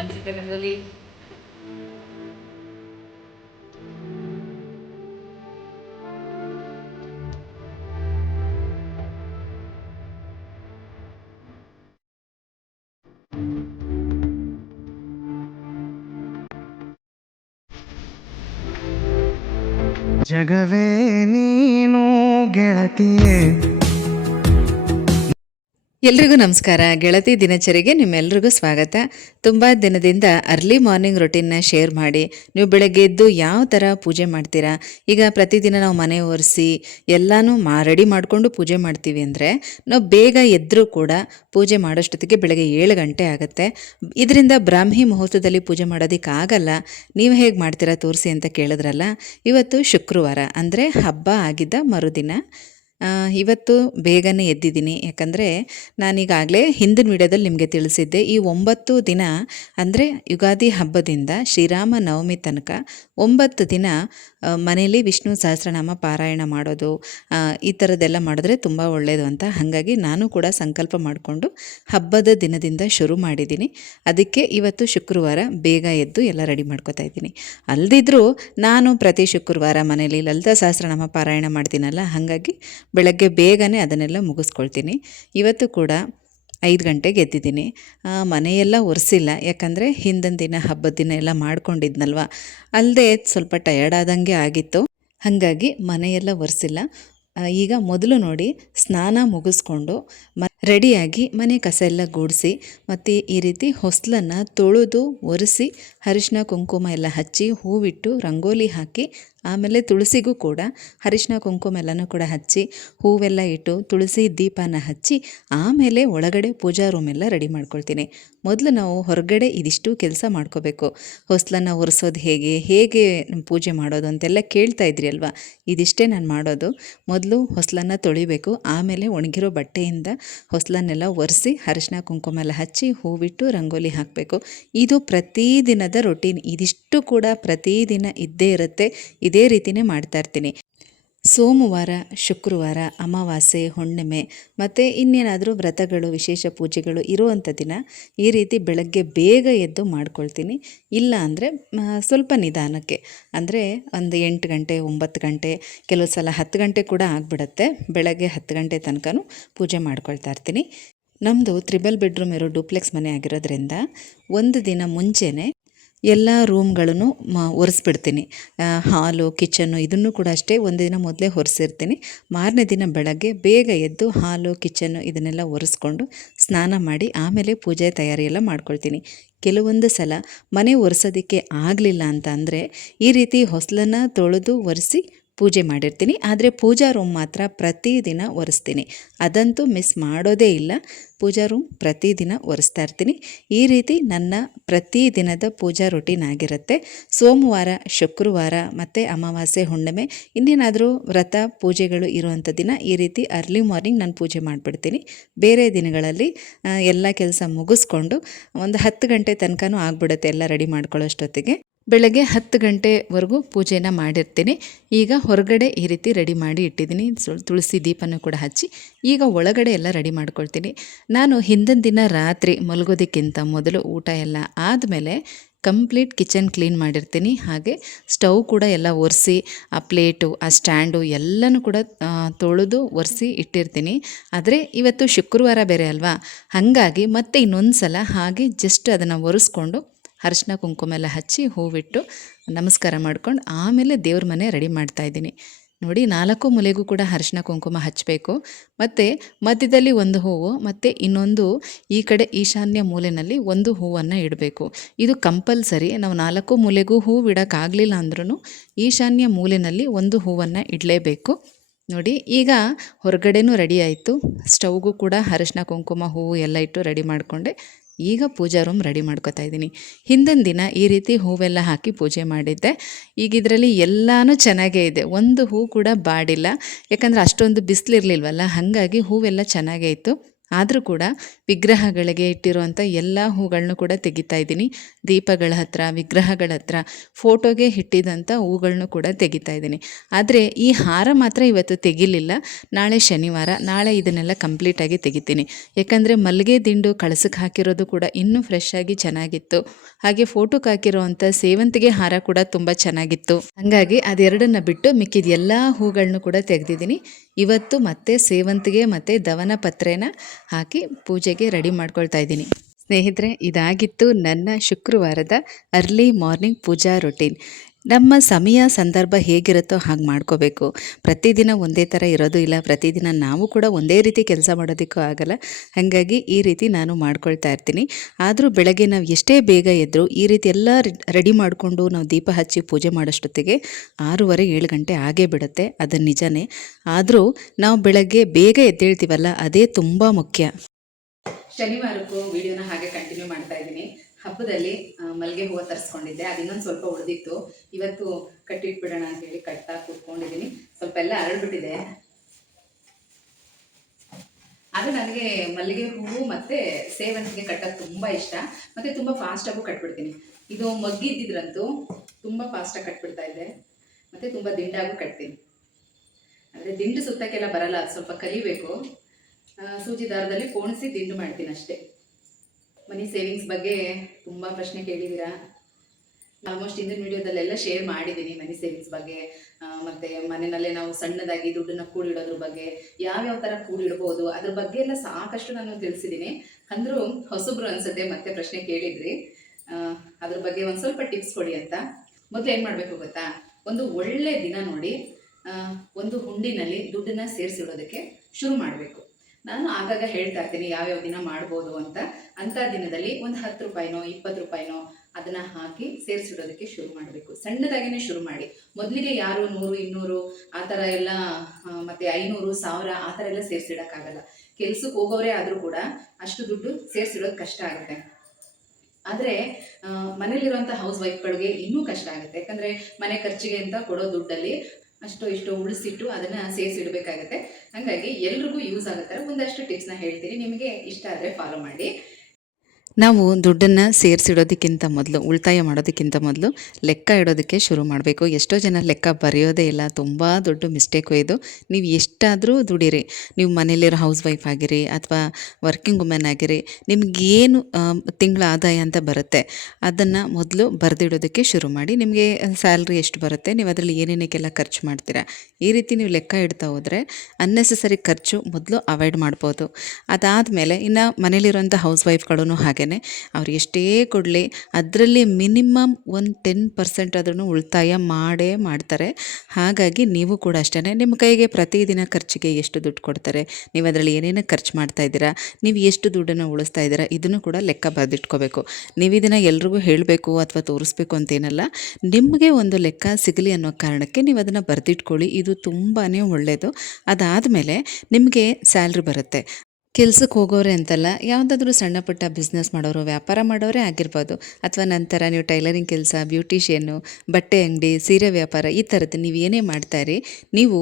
ಅನಿಸುತ್ತೆ ನನ್ನಲ್ಲಿ. ಜಗವೇ ನೀನು ಗೆಳತಿಯೇ. ಎಲ್ರಿಗೂ ನಮಸ್ಕಾರ. ಗೆಳತಿ ದಿನಚರಿಗೆ ನಿಮ್ಮೆಲ್ರಿಗೂ ಸ್ವಾಗತ. ತುಂಬ ದಿನದಿಂದ ಅರ್ಲಿ ಮಾರ್ನಿಂಗ್ ರೊಟೀನ್ನ ಶೇರ್ ಮಾಡಿ, ನೀವು ಬೆಳಗ್ಗೆ ಎದ್ದು ಯಾವ ಥರ ಪೂಜೆ ಮಾಡ್ತೀರಾ. ಈಗ ಪ್ರತಿದಿನ ನಾವು ಮನೆ ಒರೆಸಿ ಎಲ್ಲನೂ ರೆಡಿ ಮಾಡಿಕೊಂಡು ಪೂಜೆ ಮಾಡ್ತೀವಿ ಅಂದರೆ, ನಾವು ಬೇಗ ಎದ್ದರೂ ಕೂಡ ಪೂಜೆ ಮಾಡೋಷ್ಟೊತ್ತಿಗೆ ಬೆಳಗ್ಗೆ 7 ಗಂಟೆ ಆಗುತ್ತೆ. ಇದರಿಂದ ಬ್ರಾಹ್ಮಿ ಮುಹೂರ್ತದಲ್ಲಿ ಪೂಜೆ ಮಾಡೋದಕ್ಕಾಗಲ್ಲ. ನೀವು ಹೇಗೆ ಮಾಡ್ತೀರಾ ತೋರಿಸಿ ಅಂತ ಕೇಳಿದ್ರಲ್ಲ. ಇವತ್ತು ಶುಕ್ರವಾರ ಅಂದರೆ ಹಬ್ಬ ಆಗಿದ್ದ ಮರುದಿನ. ಇವತ್ತು ಬೇಗನೆ ಎದ್ದಿದ್ದೀನಿ. ಯಾಕಂದರೆ ನಾನೀಗಾಗಲೇ ಹಿಂದಿನ ವಿಡಿಯೋದಲ್ಲಿ ನಿಮಗೆ ತಿಳಿಸಿದ್ದೆ, ಈ 9 ದಿನ ಅಂದರೆ ಯುಗಾದಿ ಹಬ್ಬದಿಂದ ಶ್ರೀರಾಮ ನವಮಿ ತನಕ 9 ದಿನ ಮನೆಯಲ್ಲಿ ವಿಷ್ಣು ಸಹಸ್ರನಾಮ ಪಾರಾಯಣ ಮಾಡೋದು, ಈ ಥರದ್ದೆಲ್ಲ ಮಾಡಿದ್ರೆ ತುಂಬ ಒಳ್ಳೆಯದು ಅಂತ. ಹಾಗಾಗಿ ನಾನು ಕೂಡ ಸಂಕಲ್ಪ ಮಾಡಿಕೊಂಡು ಹಬ್ಬದ ದಿನದಿಂದ ಶುರು ಮಾಡಿದ್ದೀನಿ. ಅದಕ್ಕೆ ಇವತ್ತು ಶುಕ್ರವಾರ ಬೇಗ ಎದ್ದು ಎಲ್ಲ ರೆಡಿ ಮಾಡ್ಕೋತಾ ಇದ್ದೀನಿ. ಅಲ್ಲದಿದ್ದರೂ ನಾನು ಪ್ರತಿ ಶುಕ್ರವಾರ ಮನೇಲಿ ಲಲಿತಾ ಸಹಸ್ರನಾಮ ಪಾರಾಯಣ ಮಾಡ್ತೀನಲ್ಲ, ಹಾಗಾಗಿ ಬೆಳಗ್ಗೆ ಬೇಗನೆ ಅದನ್ನೆಲ್ಲ ಮುಗಿಸ್ಕೊಳ್ತೀನಿ. ಇವತ್ತು ಕೂಡ 5 ಗಂಟೆಗೆ ಎದ್ದಿದ್ದೀನಿ. ಮನೆಯೆಲ್ಲ ಒರೆಸಿಲ್ಲ, ಯಾಕಂದರೆ ಹಿಂದಿನ ದಿನ ಹಬ್ಬದ ದಿನ ಎಲ್ಲ ಮಾಡ್ಕೊಂಡಿದ್ನಲ್ವ, ಅಲ್ಲದೆ ಸ್ವಲ್ಪ ಟಯರ್ಡ್ ಆದಂಗೆ ಆಗಿತ್ತು. ಹಾಗಾಗಿ ಮನೆಯೆಲ್ಲ ಒರೆಸಿಲ್ಲ. ಈಗ ಮೊದಲು ನೋಡಿ ಸ್ನಾನ ಮುಗಿಸ್ಕೊಂಡು ರೆಡಿಯಾಗಿ ಮನೆ ಕಸ ಎಲ್ಲ ಗೂಡಿಸಿ, ಮತ್ತು ಈ ರೀತಿ ಹೊಸ್ಲನ್ನು ತೊಳೆದು ಒರೆಸಿ ಅರಿಶಿನ ಕುಂಕುಮ ಎಲ್ಲ ಹಚ್ಚಿ ಹೂವಿಟ್ಟು ರಂಗೋಲಿ ಹಾಕಿ, ಆಮೇಲೆ ತುಳಸಿಗೂ ಕೂಡ ಅರಿಶಿನ ಕುಂಕುಮ ಎಲ್ಲನೂ ಕೂಡ ಹಚ್ಚಿ ಹೂವೆಲ್ಲ ಇಟ್ಟು ತುಳಸಿ ದೀಪನ ಹಚ್ಚಿ, ಆಮೇಲೆ ಒಳಗಡೆ ಪೂಜಾ ರೂಮ್ ಎಲ್ಲ ರೆಡಿ ಮಾಡ್ಕೊಳ್ತೀನಿ. ಮೊದಲು ನಾವು ಹೊರಗಡೆ ಇದಿಷ್ಟು ಕೆಲಸ ಮಾಡ್ಕೋಬೇಕು. ಹೊಸ್ಲನ್ನು ಒರೆಸೋದು ಹೇಗೆ ಪೂಜೆ ಮಾಡೋದು ಅಂತೆಲ್ಲ ಕೇಳ್ತಾ ಇದ್ರಿ ಅಲ್ವಾ. ಇದಿಷ್ಟೇ ನಾನು ಮಾಡೋದು. ಮೊದಲು ಹೊಸ್ಲನ್ನು ತೊಳಿಬೇಕು, ಆಮೇಲೆ ಒಣಗಿರೋ ಬಟ್ಟೆಯಿಂದ ಹೊಸ್ಲನ್ನೆಲ್ಲ ಒರೆಸಿ ಅರಿಶಿನ ಕುಂಕುಮ ಎಲ್ಲ ಹಚ್ಚಿ ಹೂವಿಟ್ಟು ರಂಗೋಲಿ ಹಾಕಬೇಕು. ಇದು ಪ್ರತಿದಿನದ ರೊಟೀನ್. ಇದಿಷ್ಟು ಕೂಡ ಪ್ರತಿದಿನ ಇದ್ದೇ ಇರುತ್ತೆ. ಇದೇ ರೀತಿಯೇ ಮಾಡ್ತಾ ಇರ್ತೀನಿ. ಸೋಮವಾರ, ಶುಕ್ರವಾರ, ಅಮಾವಾಸ್ಯೆ, ಹುಣ್ಣಿಮೆ ಮತ್ತು ಇನ್ನೇನಾದರೂ ವ್ರತಗಳು, ವಿಶೇಷ ಪೂಜೆಗಳು ಇರುವಂಥ ದಿನ ಈ ರೀತಿ ಬೆಳಗ್ಗೆ ಬೇಗ ಎದ್ದು ಮಾಡ್ಕೊಳ್ತೀನಿ. ಇಲ್ಲ ಅಂದರೆ ಸ್ವಲ್ಪ ನಿಧಾನಕ್ಕೆ, ಅಂದರೆ ಒಂದು 8 ಗಂಟೆ 9 ಗಂಟೆ, ಕೆಲವು ಸಲ 10 ಗಂಟೆ ಕೂಡ ಆಗಿಬಿಡುತ್ತೆ. ಬೆಳಗ್ಗೆ 10 ಗಂಟೆ ತನಕನೂ ಪೂಜೆ ಮಾಡ್ಕೊಳ್ತಾ ಇರ್ತೀನಿ. ನಮ್ಮದು 3 ಬೆಡ್ರೂಮ್ ಇರೋ ಡೂಪ್ಲೆಕ್ಸ್ ಮನೆ ಆಗಿರೋದ್ರಿಂದ ಒಂದು ದಿನ ಮುಂಚೆನೇ ಎಲ್ಲ ರೂಮ್ಗಳನ್ನು ಒರೆಸ್ಬಿಡ್ತೀನಿ. ಹಾಲು, ಕಿಚನ್ನು ಇದನ್ನು ಕೂಡ ಅಷ್ಟೇ ಒಂದು ದಿನ ಮೊದಲೇ ಒರೆಸಿರ್ತೀನಿ. ಮಾರನೇ ದಿನ ಬೆಳಗ್ಗೆ ಬೇಗ ಎದ್ದು ಹಾಲು, ಕಿಚನ್ನು ಇದನ್ನೆಲ್ಲ ಒರೆಸ್ಕೊಂಡು ಸ್ನಾನ ಮಾಡಿ ಆಮೇಲೆ ಪೂಜೆ ತಯಾರಿ ಎಲ್ಲ ಮಾಡ್ಕೊಳ್ತೀನಿ. ಕೆಲವೊಂದು ಸಲ ಮನೆ ಒರೆಸೋದಕ್ಕೆ ಆಗಲಿಲ್ಲ ಅಂತ ಅಂದರೆ ಈ ರೀತಿ ಹೊಸ್ಲನ್ನು ತೊಳೆದು ಒರೆಸಿ ಪೂಜೆ ಮಾಡಿರ್ತೀನಿ. ಆದರೆ ಪೂಜಾ ರೂಮ್ ಮಾತ್ರ ಪ್ರತಿದಿನ ಒರೆಸ್ತೀನಿ. ಅದಂತೂ ಮಿಸ್ ಮಾಡೋದೇ ಇಲ್ಲ. ಪೂಜಾ ರೂಮ್ ಪ್ರತಿದಿನ ಒರೆಸ್ತಾ ಇರ್ತೀನಿ. ಈ ರೀತಿ ನನ್ನ ಪ್ರತಿದಿನದ ಪೂಜಾ ರೊಟೀನ್ ಆಗಿರುತ್ತೆ. ಸೋಮವಾರ, ಶುಕ್ರವಾರ ಮತ್ತು ಅಮಾವಾಸ್ಯೆ, ಹುಣ್ಣಿಮೆ ಇನ್ನೇನಾದರೂ ವ್ರತ ಪೂಜೆಗಳು ಇರುವಂಥ ದಿನ ಈ ರೀತಿ ಅರ್ಲಿ ಮಾರ್ನಿಂಗ್ ನಾನು ಪೂಜೆ ಮಾಡಿಬಿಡ್ತೀನಿ. ಬೇರೆ ದಿನಗಳಲ್ಲಿ ಎಲ್ಲ ಕೆಲಸ ಮುಗಿಸ್ಕೊಂಡು ಒಂದು 10 ಗಂಟೆ ತನಕನೂ ಆಗಿಬಿಡುತ್ತೆ ಎಲ್ಲ ರೆಡಿ ಮಾಡ್ಕೊಳ್ಳೋಷ್ಟೊತ್ತಿಗೆ. ಬೆಳಗ್ಗೆ 10 ಗಂಟೆವರೆಗೂ ಪೂಜೆನ ಮಾಡಿರ್ತೀನಿ. ಈಗ ಹೊರಗಡೆ ಈ ರೀತಿ ರೆಡಿ ಮಾಡಿ ಇಟ್ಟಿದ್ದೀನಿ. ತುಳಸಿ ದೀಪನೂ ಕೂಡ ಹಚ್ಚಿ ಈಗ ಒಳಗಡೆ ಎಲ್ಲ ರೆಡಿ ಮಾಡ್ಕೊಳ್ತೀನಿ. ನಾನು ಹಿಂದಿನ ದಿನ ರಾತ್ರಿ ಮಲಗೋದಕ್ಕಿಂತ ಮೊದಲು ಊಟ ಎಲ್ಲ ಆದಮೇಲೆ ಕಂಪ್ಲೀಟ್ ಕಿಚನ್ ಕ್ಲೀನ್ ಮಾಡಿರ್ತೀನಿ. ಹಾಗೆ ಸ್ಟವ್ ಕೂಡ ಎಲ್ಲ ಒರೆಸಿ ಆ ಪ್ಲೇಟು, ಆ ಸ್ಟ್ಯಾಂಡು ಎಲ್ಲನೂ ಕೂಡ ತೊಳೆದು ಒರೆಸಿ ಇಟ್ಟಿರ್ತೀನಿ. ಆದರೆ ಇವತ್ತು ಶುಕ್ರವಾರ ಬೇರೆ ಅಲ್ವಾ, ಹಾಗಾಗಿ ಮತ್ತೆ ಇನ್ನೊಂದು ಸಲ ಹಾಗೆ ಜಸ್ಟ್ ಅದನ್ನು ಒರೆಸ್ಕೊಂಡು ಅರಿಶಿನ ಕುಂಕುಮ ಎಲ್ಲ ಹಚ್ಚಿ ಹೂವಿಟ್ಟು ನಮಸ್ಕಾರ ಮಾಡ್ಕೊಂಡು ಆಮೇಲೆ ದೇವ್ರ ಮನೆ ರೆಡಿ ಮಾಡ್ತಾಯಿದ್ದೀನಿ. ನೋಡಿ, 4 ಮೂಲೆಗೂ ಕೂಡ ಅರಿಶಿನ ಕುಂಕುಮ ಹಚ್ಚಬೇಕು. ಮತ್ತು ಮಧ್ಯದಲ್ಲಿ ಒಂದು ಹೂವು ಮತ್ತು ಇನ್ನೊಂದು ಈ ಕಡೆ ಈಶಾನ್ಯ ಮೂಲೆಯಲ್ಲಿ ಒಂದು ಹೂವನ್ನು ಇಡಬೇಕು. ಇದು ಕಂಪಲ್ಸರಿ. ನಾವು 4 ಮೂಲೆಗೂ ಹೂವು ಇಡೋಕ್ಕಾಗಲಿಲ್ಲ ಅಂದ್ರೂ ಈಶಾನ್ಯ ಮೂಲೆಯಲ್ಲಿ ಒಂದು ಹೂವನ್ನು ಇಡಲೇಬೇಕು. ನೋಡಿ, ಈಗ ಹೊರಗಡೆನೂ ರೆಡಿ ಆಯಿತು. ಸ್ಟವ್ಗೂ ಕೂಡ ಅರಿಶಿನ ಕುಂಕುಮ ಹೂವು ಎಲ್ಲ ಇಟ್ಟು ರೆಡಿ ಮಾಡಿಕೊಂಡೆ. ಈಗ ಪೂಜಾ ರೂಮ್ ರೆಡಿ ಮಾಡ್ಕೋತಾ ಇದ್ದೀನಿ. ಹಿಂದಿನ ದಿನ ಈ ರೀತಿ ಹೂವೆಲ್ಲ ಹಾಕಿ ಪೂಜೆ ಮಾಡಿದ್ದೆ. ಈಗ ಇದರಲ್ಲಿ ಎಲ್ಲನೂ ಚೆನ್ನಾಗೇ ಇದೆ, ಒಂದು ಹೂ ಕೂಡ ಬಾಡಿಲ್ಲ. ಯಾಕಂದರೆ ಅಷ್ಟೊಂದು ಬಿಸಿಲಿರಲಿಲ್ವಲ್ಲ, ಹಾಗಾಗಿ ಹೂವೆಲ್ಲ ಚೆನ್ನಾಗೇ ಇತ್ತು. ಆದರೂ ಕೂಡ ವಿಗ್ರಹಗಳಿಗೆ ಇಟ್ಟಿರುವಂಥ ಎಲ್ಲ ಹೂಗಳನ್ನೂ ಕೂಡ ತೆಗಿತಾ ಇದ್ದೀನಿ. ದೀಪಗಳ ಹತ್ರ, ವಿಗ್ರಹಗಳ ಹತ್ರ, ಫೋಟೋಗೆ ಇಟ್ಟಿದಂಥ ಹೂಗಳನ್ನೂ ಕೂಡ ತೆಗಿತಾ ಇದ್ದೀನಿ. ಆದರೆ ಈ ಹಾರ ಮಾತ್ರ ಇವತ್ತು ತೆಗಿಲಿಲ್ಲ. ನಾಳೆ ಶನಿವಾರ, ನಾಳೆ ಇದನ್ನೆಲ್ಲ ಕಂಪ್ಲೀಟಾಗಿ ತೆಗಿತೀನಿ. ಯಾಕಂದರೆ ಮಲ್ಲಿಗೆ ದಿಂಡು ಕಳಸಕ್ಕೆ ಹಾಕಿರೋದು ಕೂಡ ಇನ್ನೂ ಫ್ರೆಶ್ ಆಗಿ ಚೆನ್ನಾಗಿತ್ತು. ಹಾಗೆ ಫೋಟೋಕ್ಕೆ ಹಾಕಿರೋವಂಥ ಸೇವಂತಿಗೆ ಹಾರ ಕೂಡ ತುಂಬ ಚೆನ್ನಾಗಿತ್ತು. ಹಾಗಾಗಿ ಅದೆರಡನ್ನು ಬಿಟ್ಟು ಮಿಕ್ಕಿದ ಎಲ್ಲ ಹೂಗಳನ್ನೂ ಕೂಡ ತೆಗೆದಿದ್ದೀನಿ. ಇವತ್ತು ಮತ್ತೆ ಸೇವಂತಿಗೆ ಮತ್ತು ದವನ ಪತ್ರೆನ ಹಾಕಿ ಪೂಜೆಗೆ ರೆಡಿ ಮಾಡ್ಕೊಳ್ತಾ ಇದ್ದೀನಿ. ಸ್ನೇಹಿತರೆ, ಇದಾಗಿತ್ತು ನನ್ನ ಶುಕ್ರವಾರದ ಅರ್ಲಿ ಮಾರ್ನಿಂಗ್ ಪೂಜಾ ರೊಟೀನ್. ನಮ್ಮ ಸಮಯ ಸಂದರ್ಭ ಹೇಗಿರುತ್ತೋ ಹಾಗೆ ಮಾಡ್ಕೋಬೇಕು. ಪ್ರತಿದಿನ ಒಂದೇ ಥರ ಇರೋದು ಇಲ್ಲ, ಪ್ರತಿದಿನ ನಾವು ಕೂಡ ಒಂದೇ ರೀತಿ ಕೆಲಸ ಮಾಡೋದಕ್ಕೂ ಆಗಲ್ಲ. ಹಾಗಾಗಿ ಈ ರೀತಿ ನಾನು ಮಾಡ್ಕೊಳ್ತಾ ಇರ್ತೀನಿ. ಆದರೂ ಬೆಳಗ್ಗೆ ನಾವು ಎಷ್ಟೇ ಬೇಗ ಎದ್ದರೂ ಈ ರೀತಿ ಎಲ್ಲ ರೆಡಿ ಮಾಡಿಕೊಂಡು ನಾವು ದೀಪ ಹಚ್ಚಿ ಪೂಜೆ ಮಾಡೋಷ್ಟೊತ್ತಿಗೆ 6:30-7 ಗಂಟೆ ಆಗೇ ಬಿಡುತ್ತೆ. ಅದು ನಿಜನೇ. ಆದರೂ ನಾವು ಬೆಳಗ್ಗೆ ಬೇಗ ಎದ್ದೇಳ್ತೀವಲ್ಲ, ಅದೇ ತುಂಬ ಮುಖ್ಯ. ಶನಿವಾರಕ್ಕೂ ವಿಡಿಯೋನ ಹಾಗೆ ಕಂಟಿನ್ಯೂ ಮಾಡ್ತಾ ಇದ್ದೀನಿ. ಹಬ್ಬದಲ್ಲಿ ಮಲ್ಲಿಗೆ ಹೂವು ತರಿಸ್ಕೊಂಡಿದ್ದೆ, ಅದು ಇನ್ನೊಂದು ಸ್ವಲ್ಪ ಉಳಿದಿತ್ತು. ಇವತ್ತು ಕಟ್ಟಿಟ್ಬಿಡೋಣ ಅಂತೇಳಿ ಕಟ್ತಾ ಕೂತ್ಕೊಂಡಿದ್ದೀನಿ. ಸ್ವಲ್ಪ ಎಲ್ಲ ಅರಳ್ಬಿಟ್ಟಿದೆ. ಅದು ನನಗೆ ಮಲ್ಲಿಗೆ ಹೂವು ಮತ್ತು ಸೇವಂತಿಗೆ ಕಟ್ಟೋದು ತುಂಬ ಇಷ್ಟ, ಮತ್ತು ತುಂಬ ಫಾಸ್ಟಾಗೂ ಕಟ್ಬಿಡ್ತೀನಿ. ಇದು ಮಗ್ಗಿದ್ದಿದ್ರಂತೂ ತುಂಬ ಫಾಸ್ಟಾಗಿ ಕಟ್ಬಿಡ್ತಾ ಇದ್ದೆ, ಮತ್ತು ತುಂಬ ದಿಂಡಾಗೂ ಕಟ್ತೀನಿ. ಅಂದರೆ ದಿಂಡು ಸುತ್ತಕ್ಕೆಲ್ಲ ಬರಲ್ಲ, ಸ್ವಲ್ಪ ಕಲಿಬೇಕು. ಸೂಜಿ ದಾರದಲ್ಲಿ ಪೋಣಿಸಿ ದಿಂಡು ಮಾಡ್ತೀನಿ ಅಷ್ಟೇ. ಮನಿ ಸೇವಿಂಗ್ಸ್ ಬಗ್ಗೆ ತುಂಬ ಪ್ರಶ್ನೆ ಕೇಳಿದ್ದೀರಾ. ಆಲ್ಮೋಸ್ಟ್ ಹಿಂದಿನ ವಿಡಿಯೋದಲ್ಲೆಲ್ಲ ಶೇರ್ ಮಾಡಿದ್ದೀನಿ ಮನಿ ಸೇವಿಂಗ್ಸ್ ಬಗ್ಗೆ, ಮತ್ತು ಮನೆಯಲ್ಲೇ ನಾವು ಸಣ್ಣದಾಗಿ ದುಡ್ಡನ್ನು ಕೂಡಿಡೋದ್ರ ಬಗ್ಗೆ, ಯಾವ್ಯಾವ ಥರ ಕೂಡಿಡ್ಬೋದು ಅದ್ರ ಬಗ್ಗೆ ಎಲ್ಲ ಸಾಕಷ್ಟು ನಾನು ತಿಳಿಸಿದ್ದೀನಿ. ಅಂದರೂ ಹೊಸಬ್ರು ಅನಿಸುತ್ತೆ ಮತ್ತೆ ಪ್ರಶ್ನೆ ಕೇಳಿದ್ರಿ. ಅದ್ರ ಬಗ್ಗೆ ಒಂದು ಸ್ವಲ್ಪ ಟಿಪ್ಸ್ ಕೊಡಿ ಅಂತ. ಮೊದಲು ಏನು ಮಾಡಬೇಕು ಗೊತ್ತಾ, ಒಂದು ಒಳ್ಳೆ ದಿನ ನೋಡಿ ಒಂದು ಹುಂಡಿನಲ್ಲಿ ದುಡ್ಡನ್ನು ಸೇರಿಸಿಡೋದಕ್ಕೆ ಶುರು ಮಾಡಬೇಕು. ನಾನು ಆಗಾಗ ಹೇಳ್ತಾ ಇರ್ತೀನಿ ಯಾವ್ಯಾವ ದಿನ ಮಾಡ್ಬೋದು ಅಂತ. ಅಂಥ ದಿನದಲ್ಲಿ ಒಂದು 10 ರೂಪಾಯಿನೋ 20 ರೂಪಾಯಿನೋ ಅದನ್ನು ಹಾಕಿ ಸೇರಿಸಿಡೋದಕ್ಕೆ ಶುರು ಮಾಡಬೇಕು. ಸಣ್ಣದಾಗಿಯೇ ಶುರು ಮಾಡಿ. ಮೊದಲಿಗೆ ಯಾರು 100, 200 ಆ ಥರ ಎಲ್ಲ, ಮತ್ತು 500, 1000 ಆ ಥರ ಎಲ್ಲ ಸೇರಿಸಿಡೋಕ್ಕಾಗಲ್ಲ. ಕೆಲ್ಸಕ್ಕೆ ಹೋಗೋರೇ ಆದರೂ ಕೂಡ ಅಷ್ಟು ದುಡ್ಡು ಸೇರಿಸಿಡೋದು ಕಷ್ಟ ಆಗುತ್ತೆ. ಆದರೆ ಮನೇಲಿರುವಂಥ ಹೌಸ್ ವೈಫ್ಗಳಿಗೆ ಇನ್ನೂ ಕಷ್ಟ ಆಗುತ್ತೆ. ಯಾಕಂದರೆ ಮನೆ ಖರ್ಚಿಗೆ ಅಂತ ಕೊಡೋ ದುಡ್ಡಲ್ಲಿ ಅಷ್ಟೋ ಇಷ್ಟೋ ಉಳಿಸಿಟ್ಟು ಅದನ್ನು ಸೇರಿಸಿಡಬೇಕಾಗತ್ತೆ. ಹಾಗಾಗಿ ಎಲ್ರಿಗೂ ಯೂಸ್ ಆಗೋ ಥರ ಒಂದಷ್ಟು ಟಿಪ್ಸ್ನ ಹೇಳ್ತೀನಿ. ನಿಮಗೆ ಇಷ್ಟ ಆದರೆ ಫಾಲೋ ಮಾಡಿ. ನಾವು ದುಡ್ಡನ್ನು ಸೇರಿಸಿಡೋದಕ್ಕಿಂತ ಮೊದಲು, ಉಳಿತಾಯ ಮಾಡೋದಕ್ಕಿಂತ ಮೊದಲು ಲೆಕ್ಕ ಇಡೋದಕ್ಕೆ ಶುರು ಮಾಡಬೇಕು. ಎಷ್ಟೋ ಜನ ಲೆಕ್ಕ ಬರೆಯೋದೇ ಇಲ್ಲ, ತುಂಬ ದೊಡ್ಡ ಮಿಸ್ಟೇಕು ಇದು. ನೀವು ಎಷ್ಟಾದರೂ ದುಡೀರಿ, ನೀವು ಮನೇಲಿರೋ ಹೌಸ್ ವೈಫ್ ಆಗಿರಿ ಅಥವಾ ವರ್ಕಿಂಗ್ ವುಮೆನ್ ಆಗಿರಿ, ನಿಮಗೇನು ತಿಂಗಳ ಆದಾಯ ಅಂತ ಬರುತ್ತೆ ಅದನ್ನು ಮೊದಲು ಬರೆದಿಡೋದಕ್ಕೆ ಶುರು ಮಾಡಿ. ನಿಮಗೆ ಸ್ಯಾಲ್ರಿ ಎಷ್ಟು ಬರುತ್ತೆ, ನೀವು ಅದರಲ್ಲಿ ಏನೇನಕ್ಕೆಲ್ಲ ಖರ್ಚು ಮಾಡ್ತೀರಾ, ಈ ರೀತಿ ನೀವು ಲೆಕ್ಕ ಇಡ್ತಾ ಹೋದರೆ ಅನ್ನೆಸೆಸರಿ ಖರ್ಚು ಮೊದಲು ಅವಾಯ್ಡ್ ಮಾಡ್ಬೋದು. ಅದಾದಮೇಲೆ ಇನ್ನು ಮನೇಲಿರೋಂಥ ಹೌಸ್ ವೈಫ್ಗಳೂ ಹಾಗೆ ಅವ್ರು ಎಷ್ಟೇ ಕೊಡಲಿ ಅದರಲ್ಲಿ ಮಿನಿಮಮ್ ಒಂದು 10% ಆದ್ರೂ ಉಳಿತಾಯ ಮಾಡೇ ಮಾಡ್ತಾರೆ. ಹಾಗಾಗಿ ನೀವು ಕೂಡ ಅಷ್ಟೇ, ನಿಮ್ಮ ಕೈಗೆ ಪ್ರತಿದಿನ ಖರ್ಚಿಗೆ ಎಷ್ಟು ದುಡ್ಡು ಕೊಡ್ತಾರೆ, ನೀವು ಅದರಲ್ಲಿ ಏನೇನು ಖರ್ಚು ಮಾಡ್ತಾ ಇದ್ದೀರಾ, ನೀವು ಎಷ್ಟು ದುಡ್ಡನ್ನು ಉಳಿಸ್ತಾ ಇದ್ದೀರಾ, ಇದನ್ನು ಕೂಡ ಲೆಕ್ಕ ಬರೆದಿಟ್ಕೋಬೇಕು. ನೀವು ಇದನ್ನು ಎಲ್ರಿಗೂ ಹೇಳಬೇಕು ಅಥವಾ ತೋರಿಸ್ಬೇಕು ಅಂತೇನಲ್ಲ, ನಿಮಗೆ ಒಂದು ಲೆಕ್ಕ ಸಿಗಲಿ ಅನ್ನೋ ಕಾರಣಕ್ಕೆ ನೀವು ಅದನ್ನು ಬರೆದಿಟ್ಕೊಳ್ಳಿ. ಇದು ತುಂಬಾ ಒಳ್ಳೆಯದು. ಅದಾದಮೇಲೆ ನಿಮಗೆ ಸ್ಯಾಲ್ರಿ ಬರುತ್ತೆ. ಕೆಲ್ಸಕ್ಕೆ ಹೋಗೋರೆ ಅಂತಲ್ಲ, ಯಾವುದಾದ್ರೂ ಸಣ್ಣ ಪುಟ್ಟ ಬಿಸ್ನೆಸ್ ಮಾಡೋರು, ವ್ಯಾಪಾರ ಮಾಡೋರೇ ಆಗಿರ್ಬೋದು, ಅಥವಾ ನಂತರ ನೀವು ಟೈಲರಿಂಗ್ ಕೆಲಸ, ಬ್ಯೂಟಿಷಿಯನ್ನು, ಬಟ್ಟೆ ಅಂಗಡಿ, ಸೀರೆ ವ್ಯಾಪಾರ, ಈ ಥರದ್ದು ನೀವು ಏನೇ ಮಾಡ್ತಾಯಿರಿ, ನೀವು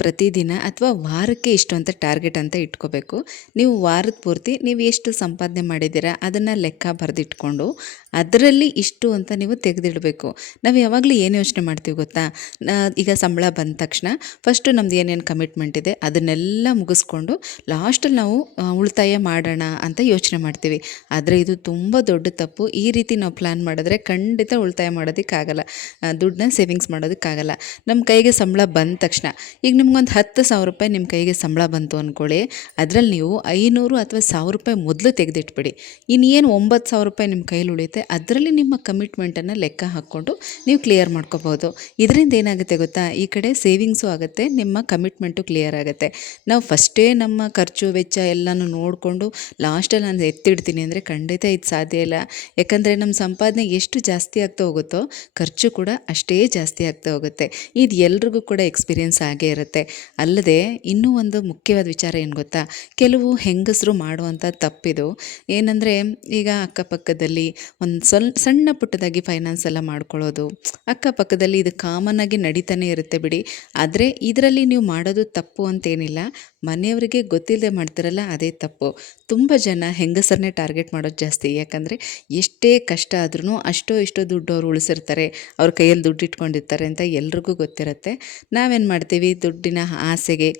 ಪ್ರತಿದಿನ ಅಥವಾ ವಾರಕ್ಕೆ ಇಷ್ಟು ಅಂತ ಟಾರ್ಗೆಟ್ ಅಂತ ಇಟ್ಕೋಬೇಕು. ನೀವು ವಾರದ ಪೂರ್ತಿ ನೀವು ಎಷ್ಟು ಸಂಪಾದನೆ ಮಾಡಿದ್ದೀರಾ ಅದನ್ನು ಲೆಕ್ಕ ಬರೆದಿಟ್ಕೊಂಡು ಅದರಲ್ಲಿ ಇಷ್ಟು ಅಂತ ನೀವು ತೆಗೆದಿಡಬೇಕು. ನಾವು ಯಾವಾಗಲೂ ಏನು ಯೋಚನೆ ಮಾಡ್ತೀವಿ ಗೊತ್ತಾ, ಈಗ ಸಂಬಳ ಬಂದ ತಕ್ಷಣ ಫಸ್ಟು ನಮ್ದು ಏನೇನು ಕಮಿಟ್ಮೆಂಟ್ ಇದೆ ಅದನ್ನೆಲ್ಲ ಮುಗಿಸ್ಕೊಂಡು ಲಾಸ್ಟಲ್ಲಿ ನಾವು ಉಳಿತಾಯ ಮಾಡೋಣ ಅಂತ ಯೋಚನೆ ಮಾಡ್ತೀವಿ. ಆದರೆ ಇದು ತುಂಬ ದೊಡ್ಡ ತಪ್ಪು. ಈ ರೀತಿ ನಾವು ಪ್ಲ್ಯಾನ್ ಮಾಡಿದ್ರೆ ಖಂಡಿತ ಉಳಿತಾಯ ಮಾಡೋದಕ್ಕಾಗಲ್ಲ, ದುಡ್ಡನ್ನ ಸೇವಿಂಗ್ಸ್ ಮಾಡೋದಕ್ಕಾಗಲ್ಲ. ನಮ್ಮ ಕೈಗೆ ಸಂಬಳ ಬಂದ ತಕ್ಷಣ, ಈಗ ನಿಮ್ಗೊಂದು 10,000 ರೂಪಾಯಿ ನಿಮ್ಮ ಕೈಗೆ ಸಂಬಳ ಬಂತು ಅಂದ್ಕೊಳ್ಳಿ, ಅದರಲ್ಲಿ ನೀವು 500 ಅಥವಾ 1,000 ರೂಪಾಯಿ ಮೊದಲು ತೆಗೆದಿಟ್ಬಿಡಿ. ಇನ್ನೇನು 9,000 ರೂಪಾಯಿ ನಿಮ್ಮ ಕೈಲಿ ಉಳಿಯುತ್ತೆ, ಅದರಲ್ಲಿ ನಿಮ್ಮ ಕಮಿಟ್ಮೆಂಟನ್ನು ಲೆಕ್ಕ ಹಾಕ್ಕೊಂಡು ನೀವು ಕ್ಲಿಯರ್ ಮಾಡ್ಕೋಬೋದು. ಇದರಿಂದ ಏನಾಗುತ್ತೆ ಗೊತ್ತಾ, ಈ ಕಡೆ ಸೇವಿಂಗ್ಸು ಆಗುತ್ತೆ, ನಿಮ್ಮ ಕಮಿಟ್ಮೆಂಟು ಕ್ಲಿಯರ್ ಆಗುತ್ತೆ. ನಾವು ಫಸ್ಟೇ ನಮ್ಮ ಖರ್ಚು ವೆಚ್ಚ ಎಲ್ಲನೂ ನೋಡಿಕೊಂಡು ಲಾಸ್ಟಲ್ಲಿ ನಾನು ಎತ್ತಿಡ್ತೀನಿ ಅಂದರೆ ಖಂಡಿತ ಇದು ಸಾಧ್ಯ ಇಲ್ಲ. ಯಾಕಂದರೆ ನಮ್ಮ ಸಂಪಾದನೆ ಎಷ್ಟು ಜಾಸ್ತಿ ಆಗ್ತಾ ಹೋಗುತ್ತೋ ಖರ್ಚು ಕೂಡ ಅಷ್ಟೇ ಜಾಸ್ತಿ ಆಗ್ತಾ ಹೋಗುತ್ತೆ. ಇದು ಎಲ್ರಿಗೂ ಕೂಡ ಎಕ್ಸ್ಪೀರಿಯೆನ್ಸ್ ಆಗೇ ಇರುತ್ತೆ. ಅಲ್ಲದೆ ಇನ್ನೂ ಒಂದು ಮುಖ್ಯವಾದ ವಿಚಾರ ಏನು ಗೊತ್ತಾ, ಕೆಲವು ಹೆಂಗಸರು ಮಾಡುವಂಥ ತಪ್ಪಿದು ಏನಂದರೆ, ಈಗ ಅಕ್ಕಪಕ್ಕದಲ್ಲಿ ಒಂದು ಸಣ್ಣ ಪುಟ್ಟದಾಗಿ ಫೈನಾನ್ಸ್ ಎಲ್ಲ ಮಾಡ್ಕೊಳ್ಳೋದು, ಅಕ್ಕಪಕ್ಕದಲ್ಲಿ ಇದು ಕಾಮನ್ನಾಗಿ ನಡೀತಾನೆ ಇರುತ್ತೆ ಬಿಡಿ. ಆದರೆ ಇದರಲ್ಲಿ ನೀವು ಮಾಡೋದು ತಪ್ಪು ಅಂತೇನಿಲ್ಲ. ಮನೆಯವರಿಗೆ ಗೊತ್ತಿಲ್ಲದೆ ಮಾಡ್ತಿರಲ್ಲ ಅದೇ ತಪ್ಪು. ತುಂಬ ಜನ ಹೆಂಗಸರನ್ನೇ ಟಾರ್ಗೆಟ್ ಮಾಡೋದು ಜಾಸ್ತಿ. ಯಾಕಂದರೆ ಎಷ್ಟೇ ಕಷ್ಟ ಆದ್ರೂ ಅಷ್ಟೋ ಇಷ್ಟೋ ದುಡ್ಡು ಅವ್ರು ಉಳಿಸಿರ್ತಾರೆ, ಅವ್ರ ಕೈಯಲ್ಲಿ ದುಡ್ಡು ಇಟ್ಕೊಂಡಿರ್ತಾರೆ ಅಂತ ಎಲ್ರಿಗೂ ಗೊತ್ತಿರುತ್ತೆ. ನಾವೇನು ಮಾಡ್ತೀವಿ, ದುಡ್ಡಿನ ಆಸೆಗೆ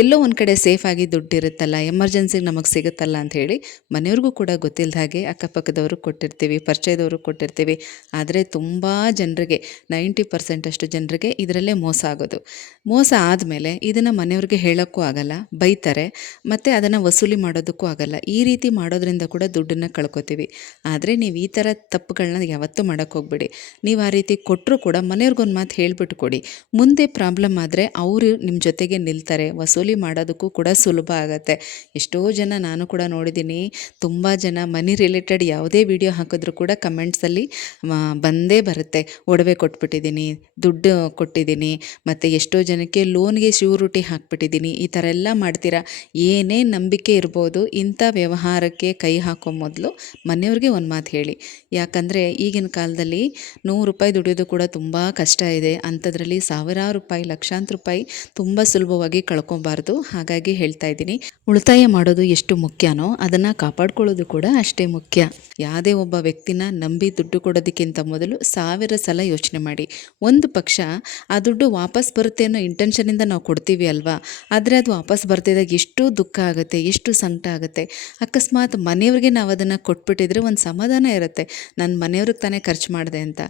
ಎಲ್ಲೋ ಒಂದು ಕಡೆ ಸೇಫಾಗಿ ದುಡ್ಡಿರುತ್ತಲ್ಲ, ಎಮರ್ಜೆನ್ಸಿಗೆ ನಮಗೆ ಸಿಗುತ್ತಲ್ಲ ಅಂಥೇಳಿ ಮನೆಯವ್ರಿಗೂ ಕೂಡ ಗೊತ್ತಿಲ್ಲದ ಹಾಗೆ ಅಕ್ಕಪಕ್ಕದವ್ರಿಗೆ ಕೊಟ್ಟಿರ್ತೀವಿ, ಪರಿಚಯದವ್ರಿಗೆ ಕೊಟ್ಟಿರ್ತೀವಿ. ಆದರೆ ತುಂಬ ಜನರಿಗೆ 90% ಅಷ್ಟು ಜನರಿಗೆ ಇದರಲ್ಲೇ ಮೋಸ ಆಗೋದು. ಮೋಸ ಆದಮೇಲೆ ಇದನ್ನು ಮನೆಯವ್ರಿಗೆ ಹೇಳೋಕ್ಕೂ ಆಗಲ್ಲ, ಬೈತಾರೆ, ಮತ್ತು ಅದನ್ನು ವಸೂಲಿ ಮಾಡೋದಕ್ಕೂ ಆಗಲ್ಲ. ಈ ರೀತಿ ಮಾಡೋದ್ರಿಂದ ಕೂಡ ದುಡ್ಡನ್ನು ಕಳ್ಕೊತೀವಿ. ಆದರೆ ನೀವು ಈ ಥರ ತಪ್ಪುಗಳನ್ನ ಯಾವತ್ತೂ ಮಾಡೋಕ್ಕೆ ಹೋಗ್ಬೇಡಿ. ನೀವು ಆ ರೀತಿ ಕೊಟ್ಟರೂ ಕೂಡ ಮನೆಯವ್ರಿಗೊಂದು ಮಾತು ಹೇಳಿಬಿಟ್ಟು ಕೊಡಿ. ಮುಂದೆ ಪ್ರಾಬ್ಲಮ್ ಆದರೆ ಅವರು ನಿಮ್ಮ ಜೊತೆಗೆ ನಿಲ್ತಾರೆ, ವಸೂಲಿ ಮಾಡೋದಕ್ಕೂ ಕೂಡ ಸುಲಭ ಆಗುತ್ತೆ. ಎಷ್ಟೋ ಜನ ನಾನು ಕೂಡ ನೋಡಿದ್ದೀನಿ, ತುಂಬ ಜನ ಮನಿ ರಿಲೇಟೆಡ್ ಯಾವುದೇ ವಿಡಿಯೋ ಹಾಕಿದ್ರೂ ಕೂಡ ಕಮೆಂಟ್ಸಲ್ಲಿ ಬಂದೇ ಬರುತ್ತೆ. ಒಡವೆ ಕೊಟ್ಬಿಟ್ಟಿದ್ದೀನಿ, ದುಡ್ಡು ಕೊಟ್ಟಿದ್ದೀನಿ, ಮತ್ತು ಎಷ್ಟೋ ಜನಕ್ಕೆ ಲೋನ್ಗೆ ಶ್ಯೂರಿಟಿ ಹಾಕ್ಬಿಟ್ಟಿದ್ದೀನಿ. ಈ ಥರ ಎಲ್ಲ ಮಾಡ್ತೀರಾ. ಏನೇ ನಂಬಿಕೆ ಇರ್ಬೋದು, ಇಂಥ ವ್ಯವಹಾರಕ್ಕೆ ಕೈ ಹಾಕೋ ಮೊದಲು ಮನೆಯವ್ರಿಗೆ ಒಂದು ಮಾತು ಹೇಳಿ. ಯಾಕಂದರೆ ಈಗಿನ ಕಾಲದಲ್ಲಿ ₹100 ದುಡಿಯೋದು ಕೂಡ ತುಂಬ ಕಷ್ಟ ಇದೆ. ಅಂಥದ್ರಲ್ಲಿ ಸಾವಿರಾರು ರೂಪಾಯಿ, ಲಕ್ಷಾಂತರ ರೂಪಾಯಿ ತುಂಬ ಸುಲಭವಾಗಿ ಕಳ್ಕೊಬಾರ್ದು. ಹಾಗಾಗಿ ಹೇಳ್ತಾ ಇದ್ದೀನಿ, ಉಳಿತಾಯ ಮಾಡೋದು ಎಷ್ಟು ಮುಖ್ಯನೋ ಅದನ್ನು ಕಾಪಾಡ್ಕೊಳ್ಳೋದು ಕೂಡ ಅಷ್ಟೇ ಮುಖ್ಯ. ಯಾವುದೇ ಒಬ್ಬ ವ್ಯಕ್ತಿನ ನಂಬಿ ದುಡ್ಡು ಕೊಡೋದಕ್ಕಿಂತ ಮೊದಲು 1000 ಸಲ ಯೋಚನೆ ಮಾಡಿ. ಒಂದು ಪಕ್ಷ ಆ ದುಡ್ಡು ವಾಪಸ್ ಬರುತ್ತೆ ಅನ್ನೋ ಇಂಟೆನ್ಷನಿಂದ ನಾವು ಕೊಡ್ತೀವಿ ಅಲ್ವಾ, ಆದರೆ ಅದು ವಾಪಸ್ ಬರ್ತಿದ್ದಾಗ ಎಷ್ಟು ದುಃಖ ಆಗುತ್ತೆ, ಎಷ್ಟು ಸಂಕಟ ಆಗುತ್ತೆ. ಅಕಸ್ಮಾತ್ ಮನೆಯವ್ರಿಗೆ ನಾವು ಅದನ್ನು ಕೊಟ್ಬಿಟ್ಟಿದ್ರೆ ಒಂದು ಸಮಾಧಾನ ಇರುತ್ತೆ, ನನ್ನ ಮನೆಯವ್ರಿಗೆ ತಾನೇ ಖರ್ಚು ಮಾಡಿದೆ ಅಂತ.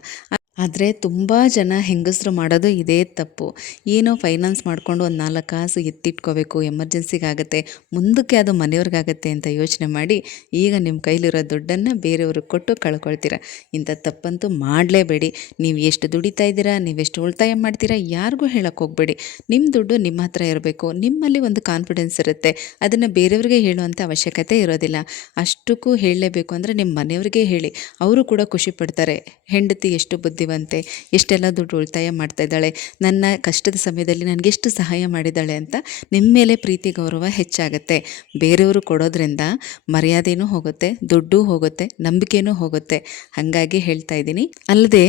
ಆದರೆ ತುಂಬ ಜನ ಹೆಂಗಸರು ಮಾಡೋದು ಇದೇ ತಪ್ಪು. ಏನೋ ಫೈನಾನ್ಸ್ ಮಾಡಿಕೊಂಡು ಒಂದು 4 ಕಾಸು ಎತ್ತಿಟ್ಕೋಬೇಕು, ಎಮರ್ಜೆನ್ಸಿಗಾಗುತ್ತೆ, ಮುಂದಕ್ಕೆ ಅದು ಮನೆಯವ್ರಿಗಾಗತ್ತೆ ಅಂತ ಯೋಚನೆ ಮಾಡಿ ಈಗ ನಿಮ್ಮ ಕೈಲಿರೋ ದುಡ್ಡನ್ನು ಬೇರೆಯವ್ರಿಗೆ ಕೊಟ್ಟು ಕಳ್ಕೊಳ್ತೀರ. ಇಂಥ ತಪ್ಪಂತೂ ಮಾಡಲೇಬೇಡಿ. ನೀವು ಎಷ್ಟು ದುಡಿತಾ ಇದ್ದೀರಾ, ನೀವೆಷ್ಟು ಉಳಿತಾಯ ಮಾಡ್ತೀರಾ, ಯಾರಿಗೂ ಹೇಳೋಕ್ಕೆ ಹೋಗಬೇಡಿ. ನಿಮ್ಮ ದುಡ್ಡು ನಿಮ್ಮ ಹತ್ರ ಇರಬೇಕು. ನಿಮ್ಮಲ್ಲಿ ಒಂದು ಕಾನ್ಫಿಡೆನ್ಸ್ ಇರುತ್ತೆ, ಅದನ್ನು ಬೇರೆಯವ್ರಿಗೆ ಹೇಳುವಂಥ ಅವಶ್ಯಕತೆ ಇರೋದಿಲ್ಲ. ಅಷ್ಟಕ್ಕೂ ಹೇಳಲೇಬೇಕು ಅಂದರೆ ನಿಮ್ಮ ಮನೆಯವ್ರಿಗೆ ಹೇಳಿ, ಅವರು ಕೂಡ ಖುಷಿ ಪಡ್ತಾರೆ. ಹೆಂಡತಿ ಎಷ್ಟು ಬುದ್ಧಿವಂತೆ, ಎಷ್ಟೆಲ್ಲ ದುಡ್ಡು ಉಳಿತಾಯ ಮಾಡ್ತಾಯಿದ್ದಾಳೆ, ನನ್ನ ಕಷ್ಟದ ಸಮಯದಲ್ಲಿ ನನಗೆಷ್ಟು ಸಹಾಯ ಮಾಡಿದ್ದಾಳೆ ಅಂತ ನಿಮ್ಮ ಮೇಲೆ ಪ್ರೀತಿ ಗೌರವ ಹೆಚ್ಚಾಗುತ್ತೆ. ಬೇರೆಯವರು ಕೊಡೋದ್ರಿಂದ ಮರ್ಯಾದೆನೂ ಹೋಗುತ್ತೆ, ದುಡ್ಡು ಹೋಗುತ್ತೆ, ನಂಬಿಕೆನೂ ಹೋಗುತ್ತೆ. ಹಾಗಾಗಿ ಹೇಳ್ತಾ ಇದ್ದೀನಿ. ಅಲ್ಲದೆ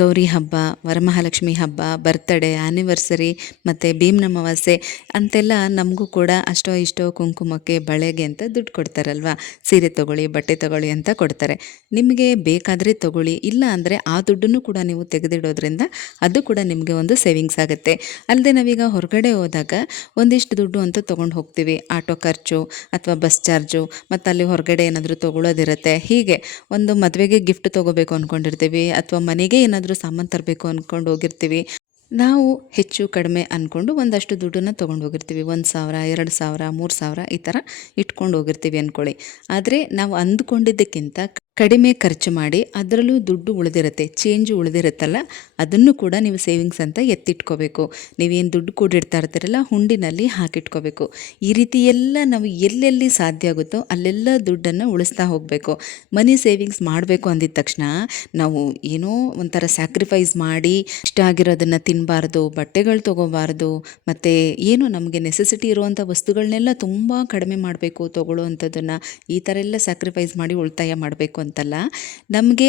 ಗೌರಿ ಹಬ್ಬ, ವರಮಹಾಲಕ್ಷ್ಮಿ ಹಬ್ಬ, ಬರ್ತ್ಡೇ, ಆ್ಯನಿವರ್ಸರಿ ಮತ್ತು ಭೀಮ್ನ ಅಮಾವಾಸ್ಯೆ ಅಂತೆಲ್ಲ ನಮಗೂ ಕೂಡ ಅಷ್ಟೋ ಇಷ್ಟೋ ಕುಂಕುಮಕ್ಕೆ, ಬಳೆಗೆ ಅಂತ ದುಡ್ಡು ಕೊಡ್ತಾರಲ್ವ. ಸೀರೆ ತೊಗೊಳ್ಳಿ, ಬಟ್ಟೆ ತೊಗೊಳ್ಳಿ ಅಂತ ಕೊಡ್ತಾರೆ. ನಿಮಗೆ ಬೇಕಾದರೆ ತೊಗೊಳ್ಳಿ, ಇಲ್ಲ ಅಂದರೆ ಆ ದುಡ್ಡನ್ನು ಕೂಡ ನೀವು ತೆಗೆದಿಡೋದ್ರಿಂದ ಅದು ಕೂಡ ನಿಮಗೆ ಒಂದು ಸೇವಿಂಗ್ಸ್ ಆಗುತ್ತೆ. ಅಲ್ಲದೆ ನಾವೀಗ ಹೊರಗಡೆ ಹೋದಾಗ ಒಂದಿಷ್ಟು ದುಡ್ಡು ಅಂತ ತೊಗೊಂಡು ಹೋಗ್ತೀವಿ, ಆಟೋ ಖರ್ಚು ಅಥವಾ ಬಸ್ ಚಾರ್ಜು, ಮತ್ತು ಅಲ್ಲಿ ಹೊರಗಡೆ ಏನಾದರೂ ತೊಗೊಳ್ಳೋದಿರುತ್ತೆ. ಹೀಗೆ ಒಂದು ಮದುವೆಗೆ ಗಿಫ್ಟ್ ತೊಗೋಬೇಕು ಅಂದ್ಕೊಂಡಿರ್ತೀವಿ, ಅಥವಾ ಮನೆಗೆ ಏನಾದರೂ ಸಾಮಾನು ತರಬೇಕು ಅಂದ್ಕೊಂಡು ಹೋಗಿರ್ತೀವಿ. ನಾವು ಹೆಚ್ಚು ಕಡಿಮೆ ಅಂದ್ಕೊಂಡು ಒಂದಷ್ಟು ದುಡ್ಡನ್ನು ತೊಗೊಂಡು ಹೋಗಿರ್ತೀವಿ. 1,000, 2,000, 3,000 ಈ ಥರ ಇಟ್ಕೊಂಡು ಹೋಗಿರ್ತೀವಿ ಅಂದ್ಕೊಳ್ಳಿ. ಆದರೆ ನಾವು ಅಂದ್ಕೊಂಡಿದ್ದಕ್ಕಿಂತ ಕಡಿಮೆ ಖರ್ಚು ಮಾಡಿ ಅದರಲ್ಲೂ ದುಡ್ಡು ಉಳಿದಿರುತ್ತೆ, ಚೇಂಜು ಉಳಿದಿರುತ್ತಲ್ಲ, ಅದನ್ನು ಕೂಡ ನೀವು ಸೇವಿಂಗ್ಸ್ ಅಂತ ಎತ್ತಿಟ್ಕೋಬೇಕು. ನೀವೇನು ದುಡ್ಡು ಕೂಡಿಡ್ತಾ ಇರ್ತೀರಲ್ಲ, ಹುಂಡಿನಲ್ಲಿ ಹಾಕಿಟ್ಕೋಬೇಕು. ಈ ರೀತಿ ಎಲ್ಲ ನಾವು ಎಲ್ಲೆಲ್ಲಿ ಸಾಧ್ಯ ಆಗುತ್ತೋ ಅಲ್ಲೆಲ್ಲ ದುಡ್ಡನ್ನು ಉಳಿಸ್ತಾ ಹೋಗಬೇಕು. ಮನಿ ಸೇವಿಂಗ್ಸ್ ಮಾಡಬೇಕು ಅಂದಿದ ತಕ್ಷಣ ನಾವು ಏನೋ ಒಂಥರ ಸ್ಯಾಕ್ರಿಫೈಸ್ ಮಾಡಿ ಇಷ್ಟ ಆಗಿರೋದನ್ನು ತಿನ್ನಬಾರ್ದು, ಬಟ್ಟೆಗಳು ತೊಗೋಬಾರ್ದು, ಮತ್ತು ಏನು ನಮಗೆ ನೆಸೆಸಿಟಿ ಇರುವಂಥ ವಸ್ತುಗಳನ್ನೆಲ್ಲ ತುಂಬ ಕಡಿಮೆ ಮಾಡಬೇಕು ತೊಗೊಳ್ಳೋವಂಥದ್ದನ್ನು. ಈ ಥರ ಎಲ್ಲ ಸ್ಯಾಕ್ರಿಫೈಸ್ ಮಾಡಿ ಉಳಿತಾಯ ಮಾಡಬೇಕು ಅಂತಲ್ಲ. ನಮಗೆ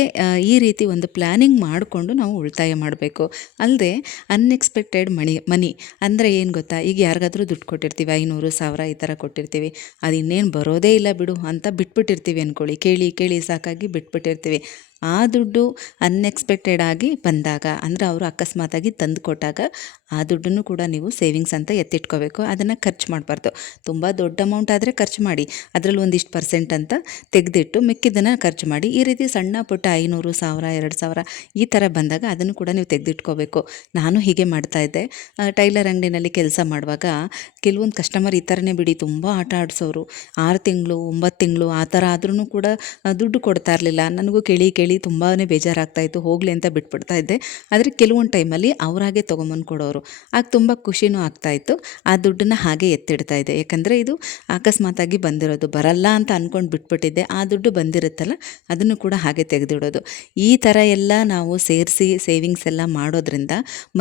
ಈ ರೀತಿ ಒಂದು ಪ್ಲ್ಯಾನಿಂಗ್ ಮಾಡಿಕೊಂಡು ನಾವು ಉಳಿತಾಯ ಮಾಡಬೇಕು. ಅಲ್ಲದೆ ಅನ್ಎಕ್ಸ್ಪೆಕ್ಟೆಡ್ ಮನಿ ಅಂದರೆ ಏನು ಗೊತ್ತಾ, ಈಗ ಯಾರಿಗಾದರೂ ದುಡ್ಡು ಕೊಟ್ಟಿರ್ತೀವಿ, 500, 1000 ಈ ಥರ ಕೊಟ್ಟಿರ್ತೀವಿ. ಅದು ಇನ್ನೇನು ಬರೋದೇ ಇಲ್ಲ ಬಿಡು ಅಂತ ಬಿಟ್ಬಿಟ್ಟಿರ್ತೀವಿ ಅಂದ್ಕೊಳ್ಳಿ. ಕೇಳಿ ಕೇಳಿ ಸಾಕಾಗಿ ಬಿಟ್ಬಿಟ್ಟಿರ್ತೀವಿ. ಆ ದುಡ್ಡು ಅನ್ಎಕ್ಸ್ಪೆಕ್ಟೆಡ್ ಆಗಿ ಬಂದಾಗ, ಅಂದರೆ ಅವರು ಅಕಸ್ಮಾತಾಗಿ ತಂದು ಕೊಟ್ಟಾಗ ಆ ದುಡ್ಡನ್ನು ಕೂಡ ನೀವು ಸೇವಿಂಗ್ಸ್ ಅಂತ ಎತ್ತಿಟ್ಕೋಬೇಕು. ಅದನ್ನು ಖರ್ಚು ಮಾಡಬಾರ್ದು. ತುಂಬ ದೊಡ್ಡ ಅಮೌಂಟ್ ಆದರೆ ಖರ್ಚು ಮಾಡಿ, ಅದರಲ್ಲಿ ಒಂದಿಷ್ಟು ಪರ್ಸೆಂಟ್ ಅಂತ ತೆಗೆದಿಟ್ಟು ಮಿಕ್ಕಿದ್ದನ್ನು ಖರ್ಚು ಮಾಡಿ. ಈ ರೀತಿ ಸಣ್ಣ ಪುಟ್ಟ 500, 1000, 2,000 ಈ ಥರ ಬಂದಾಗ ಅದನ್ನು ಕೂಡ ನೀವು ತೆಗೆದಿಟ್ಕೋಬೇಕು. ನಾನು ಹೀಗೆ ಮಾಡ್ತಾಯಿದ್ದೆ. ಟೈಲರ್ ಅಂಗಡಿನಲ್ಲಿ ಕೆಲಸ ಮಾಡುವಾಗ ಕೆಲವೊಂದು ಕಸ್ಟಮರ್ ಈ ಥರನೇ ಬಿಡಿ, ತುಂಬ ಆಟ ಆಡಿಸೋರು. 6 ತಿಂಗಳು, 9 ತಿಂಗಳು ಆ ಥರ ಆದ್ರೂ ಕೂಡ ದುಡ್ಡು ಕೊಡ್ತಾ ಇರಲಿಲ್ಲ. ನನಗೂ ಕೇಳಿ ಕೇಳಿ ತುಂಬಾ ಬೇಜಾರಾಗ್ತಾಯಿತ್ತು, ಹೋಗಲಿ ಅಂತ ಬಿಟ್ಬಿಡ್ತಾ ಇದ್ದೆ. ಆದರೆ ಕೆಲವೊಂದು ಟೈಮಲ್ಲಿ ಅವರಾಗೆ ತೊಗೊಂಬಂದು ಕೊಡೋರು, ಆಗ ತುಂಬ ಖುಷಿನೂ ಆಗ್ತಾಯಿತ್ತು. ಆ ದುಡ್ಡನ್ನು ಹಾಗೆ ಎತ್ತಿಡ್ತಾ ಇದ್ದೆ. ಯಾಕಂದರೆ ಇದು ಅಕಸ್ಮಾತಾಗಿ ಬಂದಿರೋದು, ಬರಲ್ಲ ಅಂತ ಅಂದ್ಕೊಂಡು ಬಿಟ್ಬಿಟ್ಟಿದ್ದೆ. ಆ ದುಡ್ಡು ಬಂದಿರುತ್ತಲ್ಲ, ಅದನ್ನು ಕೂಡ ಹಾಗೆ ತೆಗೆದಿಡೋದು. ಈ ಥರ ಎಲ್ಲ ನಾವು ಸೇರಿಸಿ ಸೇವಿಂಗ್ಸ್ ಎಲ್ಲ ಮಾಡೋದ್ರಿಂದ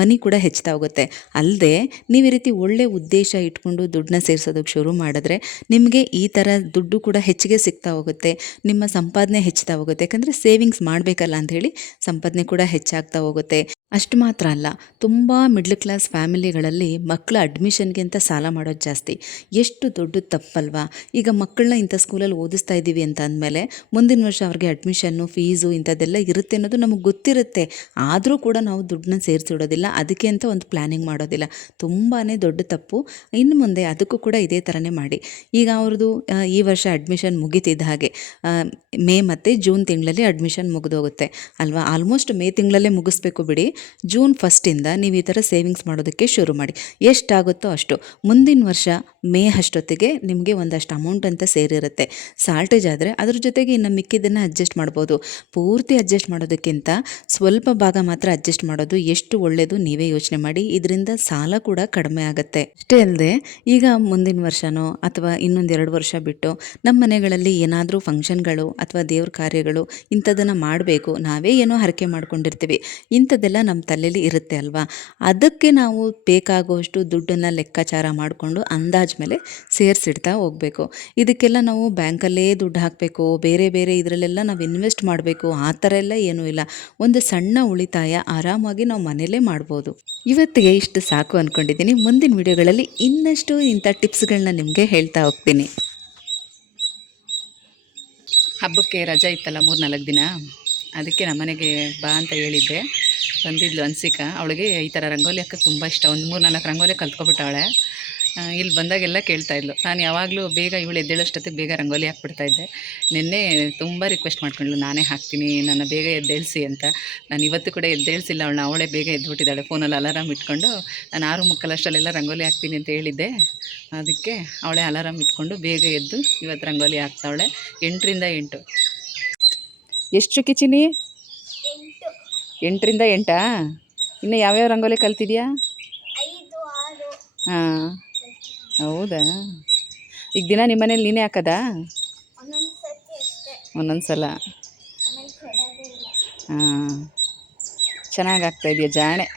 ಮನಿ ಕೂಡ ಹೆಚ್ಚುತ್ತಾ ಹೋಗುತ್ತೆ. ಅಲ್ಲದೆ ನೀವು ಈ ರೀತಿ ಒಳ್ಳೆ ಉದ್ದೇಶ ಇಟ್ಕೊಂಡು ದುಡ್ಡನ್ನ ಸೇರಿಸೋದಕ್ಕೆ ಶುರು ಮಾಡಿದ್ರೆ ನಿಮಗೆ ಈ ಥರ ದುಡ್ಡು ಕೂಡ ಹೆಚ್ಚಿಗೆ ಸಿಗ್ತಾ ಹೋಗುತ್ತೆ, ನಿಮ್ಮ ಸಂಪಾದನೆ ಹೆಚ್ಚುತ್ತಾ ಹೋಗುತ್ತೆ. ಯಾಕಂದರೆ ಸೇವಿಂಗ್ಸ್ ಸೇವಿಂಗ್ಸ್ ಮಾಡಬೇಕಲ್ಲ ಅಂಥೇಳಿ ಸಂಪಾದನೆ ಕೂಡ ಹೆಚ್ಚಾಗ್ತಾ ಹೋಗುತ್ತೆ. ಅಷ್ಟು ಮಾತ್ರ ಅಲ್ಲ, ತುಂಬ ಮಿಡ್ಲ್ ಕ್ಲಾಸ್ ಫ್ಯಾಮಿಲಿಗಳಲ್ಲಿ ಮಕ್ಕಳ ಅಡ್ಮಿಷನ್ಗೆ ಅಂತ ಸಾಲ ಮಾಡೋದು ಜಾಸ್ತಿ. ಎಷ್ಟು ದೊಡ್ಡ ತಪ್ಪಲ್ವಾ? ಈಗ ಮಕ್ಕಳನ್ನ ಇಂಥ ಸ್ಕೂಲಲ್ಲಿ ಓದಿಸ್ತಾ ಇದ್ದೀವಿ ಅಂತ ಅಂದಮೇಲೆ ಮುಂದಿನ ವರ್ಷ ಅವ್ರಿಗೆ ಅಡ್ಮಿಷನ್ನು, ಫೀಸು ಇಂಥದ್ದೆಲ್ಲ ಇರುತ್ತೆ ಅನ್ನೋದು ನಮಗೆ ಗೊತ್ತಿರುತ್ತೆ. ಆದರೂ ಕೂಡ ನಾವು ದುಡ್ಡನ್ನ ಸೇರಿಸಿಡೋದಿಲ್ಲ, ಅದಕ್ಕೆ ಅಂತ ಒಂದು ಪ್ಲ್ಯಾನಿಂಗ್ ಮಾಡೋದಿಲ್ಲ. ತುಂಬಾ ದೊಡ್ಡ ತಪ್ಪು. ಇನ್ನು ಮುಂದೆ ಅದಕ್ಕೂ ಕೂಡ ಇದೇ ಥರನೇ ಮಾಡಿ. ಈಗ ಅವ್ರದ್ದು ಈ ವರ್ಷ ಅಡ್ಮಿಷನ್ ಮುಗಿತಿದ್ದ ಹಾಗೆ ಮೇ ಮತ್ತು ಜೂನ್ ತಿಂಗಳಲ್ಲಿ ಅಡ್ಮಿಷನ್ ಮುಗಿದೋಗುತ್ತೆ ಅಲ್ವಾ? ಆಲ್ಮೋಸ್ಟ್ ಮೇ ತಿಂಗಳಲ್ಲೇ ಮುಗಿಸ್ಬೇಕು ಬಿಡಿ. ಜೂನ್ 1 ನೀವು ಈ ಥರ ಸೇವಿಂಗ್ಸ್ ಮಾಡೋದಕ್ಕೆ ಶುರು ಮಾಡಿ. ಎಷ್ಟಾಗುತ್ತೋ ಅಷ್ಟು. ಮುಂದಿನ ವರ್ಷ ಮೇ ಅಷ್ಟೊತ್ತಿಗೆ ನಿಮಗೆ ಒಂದಷ್ಟು ಅಮೌಂಟ್ ಅಂತ ಸೇರಿರುತ್ತೆ. ಸಾಲ್ಟೇಜ್ ಆದರೆ ಅದ್ರ ಜೊತೆಗೆ ಇನ್ನು ಮಿಕ್ಕಿದ್ದನ್ನು ಅಡ್ಜಸ್ಟ್ ಮಾಡ್ಬೋದು. ಪೂರ್ತಿ ಅಡ್ಜಸ್ಟ್ ಮಾಡೋದಕ್ಕಿಂತ ಸ್ವಲ್ಪ ಭಾಗ ಮಾತ್ರ ಅಡ್ಜಸ್ಟ್ ಮಾಡೋದು ಎಷ್ಟು ಒಳ್ಳೆಯದು ನೀವೇ ಯೋಚನೆ ಮಾಡಿ. ಇದರಿಂದ ಸಾಲ ಕೂಡ ಕಡಿಮೆ ಆಗುತ್ತೆ. ಅಷ್ಟೇ ಅಲ್ಲದೆ ಈಗ ಮುಂದಿನ ವರ್ಷನೋ ಅಥವಾ ಇನ್ನೊಂದು 2 ವರ್ಷ ಬಿಟ್ಟು ನಮ್ಮ ಮನೆಗಳಲ್ಲಿ ಏನಾದರೂ ಫಂಕ್ಷನ್ಗಳು ಅಥವಾ ದೇವ್ರ ಕಾರ್ಯಗಳು ಇಂಥದ್ದನ್ನು ಮಾಡಬೇಕು, ನಾವೇ ಏನೋ ಹರಕೆ ಮಾಡ್ಕೊಂಡಿರ್ತೀವಿ, ಇಂಥದ್ದೆಲ್ಲ ನಮ್ಮ ತಲೆಯಲ್ಲಿ ಇರುತ್ತೆ ಅಲ್ವಾ? ಅದಕ್ಕೆ ನಾವು ಬೇಕಾಗುವಷ್ಟು ದುಡ್ಡನ್ನು ಲೆಕ್ಕಾಚಾರ ಮಾಡಿಕೊಂಡು ಅಂದಾಜು ಮೇಲೆ ಸೇರಿಸಿಡ್ತಾ ಹೋಗಬೇಕು. ಇದಕ್ಕೆಲ್ಲ ನಾವು ಬ್ಯಾಂಕಲ್ಲೇ ದುಡ್ಡು ಹಾಕಬೇಕು, ಬೇರೆ ಬೇರೆ ಇದರಲ್ಲೆಲ್ಲ ನಾವು ಇನ್ವೆಸ್ಟ್ ಮಾಡಬೇಕು, ಆ ಥರ ಎಲ್ಲ ಏನೂ ಇಲ್ಲ. ಒಂದು ಸಣ್ಣ ಉಳಿತಾಯ ಆರಾಮಾಗಿ ನಾವು ಮನೇಲೇ ಮಾಡ್ಬೋದು. ಇವತ್ತಿಗೆ ಇಷ್ಟು ಸಾಕು ಅಂದ್ಕೊಂಡಿದ್ದೀನಿ. ಮುಂದಿನ ವಿಡಿಯೋಗಳಲ್ಲಿ ಇನ್ನಷ್ಟು ಇಂಥ ಟಿಪ್ಸ್ಗಳನ್ನ ನಿಮಗೆ ಹೇಳ್ತಾ ಹೋಗ್ತೀನಿ. ಹಬ್ಬಕ್ಕೆ ರಜೆ ಇತ್ತಲ್ಲ 3-4 ದಿನ, ಅದಕ್ಕೆ ನಮ್ಮನೆಗೆ ಬಾ ಅಂತ ಹೇಳಿದ್ದೆ. ಬಂದಿದ್ಲು ಅನ್ಸಿಕಾ. ಅವಳಿಗೆ ಈ ಥರ ರಂಗೋಲಿ ಹಾಕೋಕ್ಕೆ ತುಂಬ ಇಷ್ಟ. ಒಂದು 3-4 ರಂಗೋಲಿ ಕಲ್ತ್ಕೊಬಿಟ್ಟವಳೆ. ಇಲ್ಲಿ ಬಂದಾಗೆಲ್ಲ ಕೇಳ್ತಾಯಿದ್ಲು. ನಾನು ಯಾವಾಗಲೂ ಬೇಗ ಇವಳು ಎದ್ದೇಳೋಷ್ಟೊತ್ತಿಗೆ ಬೇಗ ರಂಗೋಲಿ ಹಾಕ್ಬಿಡ್ತಾಯಿದ್ದೆ. ನಿನ್ನೆ ತುಂಬ ರಿಕ್ವೆಸ್ಟ್ ಮಾಡ್ಕೊಂಡ್ಳು, ನಾನೇ ಹಾಕ್ತೀನಿ, ನನ್ನ ಬೇಗ ಎದ್ದೇಳಿಸಿ ಅಂತ. ನಾನು ಇವತ್ತು ಕೂಡ ಎದ್ದೇಳಿಸಿಲ್ಲ ಅವಳನ್ನ. ಅವಳೇ ಬೇಗ ಎದ್ಬಿಟ್ಟಿದ್ದಾಳೆ. ಫೋನಲ್ಲಿ ಅಲಾರಾಮ್ ಇಟ್ಕೊಂಡು ನಾನು 6:45 ರಂಗೋಲಿ ಹಾಕ್ತೀನಿ ಅಂತ ಹೇಳಿದ್ದೆ. ಅದಕ್ಕೆ ಅವಳೇ ಅಲಾರಾಮ್ ಇಟ್ಕೊಂಡು ಬೇಗ ಎದ್ದು ಇವತ್ತು ರಂಗೋಲಿ ಹಾಕ್ತಾವಳೆ. 8ರಿಂದ 8. ಎಷ್ಟು ಕಿಚಿನಿ? 8ರಿಂದ 8. ಇನ್ನು ಯಾವ್ಯಾವ ರಂಗೋಲಿ ಕಲ್ತಿದ್ಯಾ? ಹಾಂ, ಹೌದಾ? ಈಗ ದಿನ ನಿಮ್ಮ ಮನೇಲಿ ನೀನೇ ಹಾಕೋದಾ? ಒಂದೊಂದು ಸಲ. ಹಾಂ, ಚೆನ್ನಾಗಿ ಆಗ್ತಾಯಿದೆಯಾ? ಜಾಣೆ.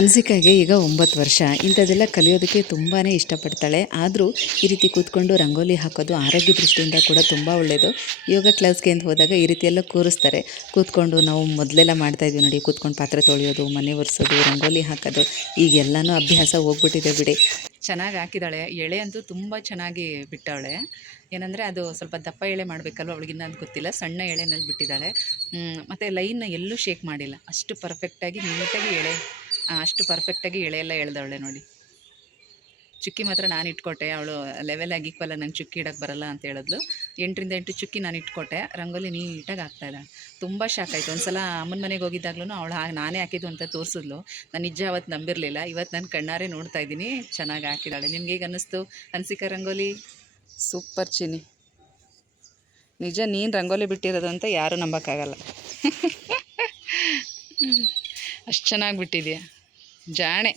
ಅನ್ಸಿಕಾಗೆ ಈಗ 9 ವರ್ಷ. ಇಂಥದ್ದೆಲ್ಲ ಕಲಿಯೋದಕ್ಕೆ ತುಂಬಾ ಇಷ್ಟಪಡ್ತಾಳೆ. ಆದರೂ ಈ ರೀತಿ ಕೂತ್ಕೊಂಡು ರಂಗೋಲಿ ಹಾಕೋದು ಆರೋಗ್ಯ ದೃಷ್ಟಿಯಿಂದ ಕೂಡ ತುಂಬ ಒಳ್ಳೆಯದು. ಯೋಗ ಕ್ಲಾಸ್ಗೆ ಅಂತ ಹೋದಾಗ ಈ ರೀತಿ ಎಲ್ಲ ಕೂರಿಸ್ತಾರೆ. ಕೂತ್ಕೊಂಡು ನಾವು ಮೊದಲೆಲ್ಲ ಮಾಡ್ತಾಯಿದ್ವಿ ನೋಡಿ, ಕೂತ್ಕೊಂಡು ಪಾತ್ರೆ ತೊಳೆಯೋದು, ಮನೆ ಒರೆಸೋದು, ರಂಗೋಲಿ ಹಾಕೋದು. ಈಗೆಲ್ಲನೂ ಅಭ್ಯಾಸ ಹೋಗ್ಬಿಟ್ಟಿದೆ ಬಿಡಿ. ಚೆನ್ನಾಗಿ ಹಾಕಿದ್ದಾಳೆ. ಎಳೆ ಅಂತೂ ತುಂಬ ಚೆನ್ನಾಗಿ ಬಿಟ್ಟವಳೆ. ಏನಂದರೆ ಅದು ಸ್ವಲ್ಪ ದಪ್ಪ ಎಳೆ ಮಾಡಬೇಕಲ್ವ, ಅವಳಿಗಿನ್ನ ಅದು ಗೊತ್ತಿಲ್ಲ. ಸಣ್ಣ ಎಳೆನಲ್ಲಿ ಬಿಟ್ಟಿದ್ದಾಳೆ. ಮತ್ತು ಲೈನ್ನ ಎಲ್ಲೂ ಶೇಕ್ ಮಾಡಿಲ್ಲ. ಅಷ್ಟು ಪರ್ಫೆಕ್ಟಾಗಿ ನೀಟಾಗಿ ಅಷ್ಟು ಪರ್ಫೆಕ್ಟಾಗಿ ಎಳೆ ಎಲ್ಲ ಎಳೆದವಳೆ ನೋಡಿ. ಚುಕ್ಕಿ ಮಾತ್ರ ನಾನು ಇಟ್ಕೊಟ್ಟೆ. ಅವಳು ಲೆವೆಲಾಗಿ ಈಕ್ವಲ್ಲ, ನಂಗೆ ಚುಕ್ಕಿ ಇಡೋಕ್ಕೆ ಬರಲ್ಲ ಅಂತ ಹೇಳಿದ್ಲು. 8ರಿಂದ 8 ಚುಕ್ಕಿ ನಾನು ಇಟ್ಕೊಟ್ಟೆ. ರಂಗೋಲಿ ನೀಟಾಗಿ ಆಗ್ತಾಯಿದ್ದಾಳೆ. ತುಂಬ ಶಾಕ್ ಆಯಿತು. ಒಂದು ಸಲ ಅಮ್ಮನ ಮನೆಗೆ ಹೋಗಿದ್ದಾಗ್ಲೂ ಅವಳು ನಾನೇ ಹಾಕಿದ್ದು ಅಂತ ತೋರಿಸಿದ್ಲು. ನಾನು ನಿಜ ಅವತ್ತು ನಂಬಿರಲಿಲ್ಲ. ಇವತ್ತು ನಾನು ಕಣ್ಣಾರೆ ನೋಡ್ತಾ ಇದ್ದೀನಿ, ಚೆನ್ನಾಗಿ ಹಾಕಿದ್ದಾಳೆ. ನಿಮ್ಗೆ ಹೇಗೆ ಅನ್ನಿಸ್ತು ಅನ್ಸಿಕಾ ರಂಗೋಲಿ? ಸೂಪರ್ ಚಿನಿ. ನಿಜ ನೀನು ರಂಗೋಲಿ ಬಿಟ್ಟಿರೋದು ಅಂತ ಯಾರೂ ನಂಬೋಕ್ಕಾಗಲ್ಲ. ಅಷ್ಟು ಚೆನ್ನಾಗಿ ಬಿಟ್ಟಿದೆಯಾ, ಜಾಣೆ.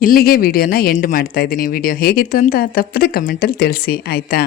ಇಲ್ಲಿಗೆ ವಿಡಿಯೋನ ಎಂಡ್ ಮಾಡ್ತಾಯಿದ್ದೀನಿ. ವಿಡಿಯೋ ಹೇಗಿತ್ತು ಅಂತ ತಪ್ಪದೆ ಕಮೆಂಟಲ್ಲಿ ತಿಳಿಸಿ ಆಯಿತಾ?